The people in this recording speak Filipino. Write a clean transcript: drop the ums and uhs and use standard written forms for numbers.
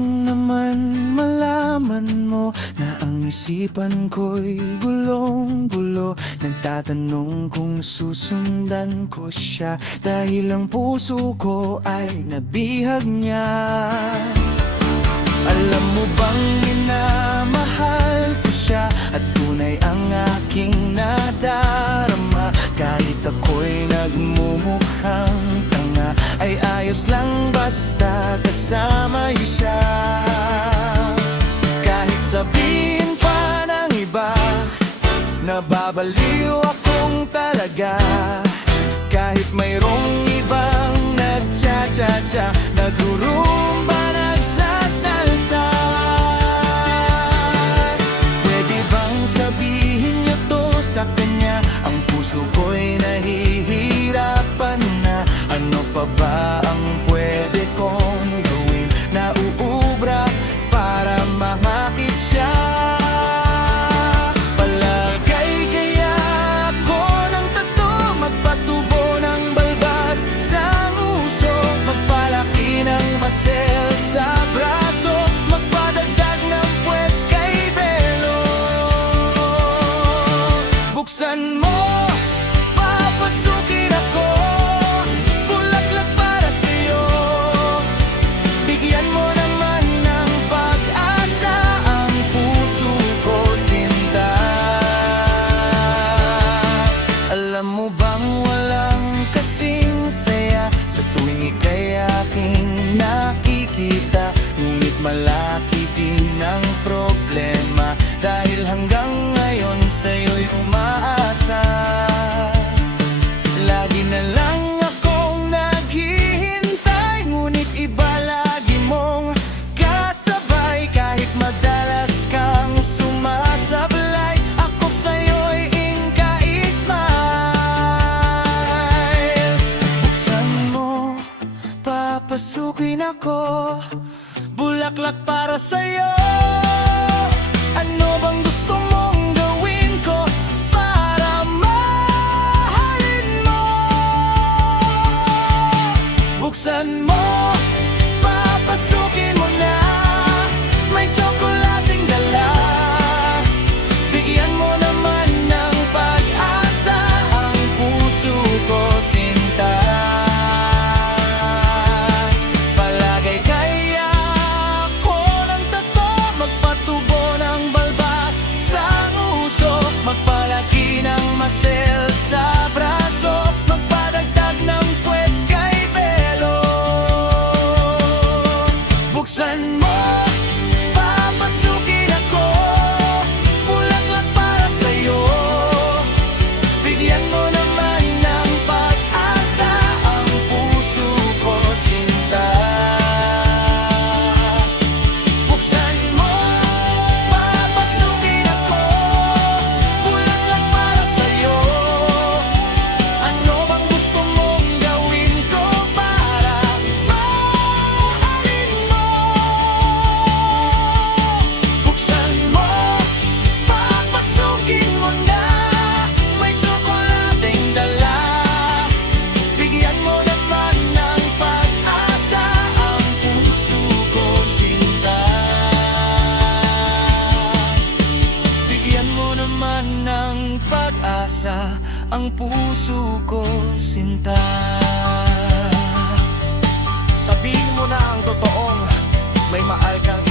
lang naman malaman mo na ang isipan ko'y gulong-gulo. Nagtatanong kung susundan ko siya dahil ang puso ko ay nabihag niya. Alam mo bang minamahal ko siya at tunay ang aking nadarama. Kahit ako'y nagmumukhang tanga, ay ayos lang basta kasama niyo siya. Kahit sabihin pa ng iba, nababaliw akong talaga. Kahit mayroong ibang nagcha-cha-cha, nagurumba, nagsasalsa. Pwede bang sabihin niyo to sa kanya? Ang puso ko'y nahihirapan na. Ano pa ba ang pwede kong gawin? Nauubra para makakit siya. Palagay kaya ako ng tato, magpatubo ng balbas sa nguso, magpalaki ng masel sa braso, magpadagdag ng puwet kay Belo. Buksan mo, papasukin ako, bulaklak para sa'yo. Bigyan mo naman ng pag-asa ang puso ko, sinta. Alam mo bang walang kasing saya sa tuwing ika'y aking nakikita? Ngunit malaki din ang problema dahil hanggang ngayon sa'yo'y umaasa. Lagi na lang akong naghihintay, ngunit iba lagi mong kasabay. Kahit madalas kang sumasablay, ako sa'yo'y inka-ismile. Buksan mo, papasukin ako, bulaklak para sa'yo. Ano bang gusto mong gawin ko para mahalin mo? Buksan mo, papasukin mo na, may tsokolating dala. Bigyan mo naman ng pag-asa ang puso ko, sinta. Palagay kaya ako ng tato, magpatubo ng balbas sa nguso, magpalaki ng masel sa braso, magpadagdag ng puwet kay Belo. Buksan mo, papasukin ako, bulaklak para sa'yo. Bigyan mo naman ng pag-asa ang puso ko, sinta. Buksan mo, papasukin ako, bulaklak para sa'yo. Ano bang gusto mong gawin ko para mahalin mo? Buksan mo, papasukin mo na, may tsokolating dala. Bigyan mo naman ng pag-asa ang puso ko, sinta. Bigyan mo naman ng pag-asa ang puso ko, sinta. Sabihin mo na ang totoong may mahal kang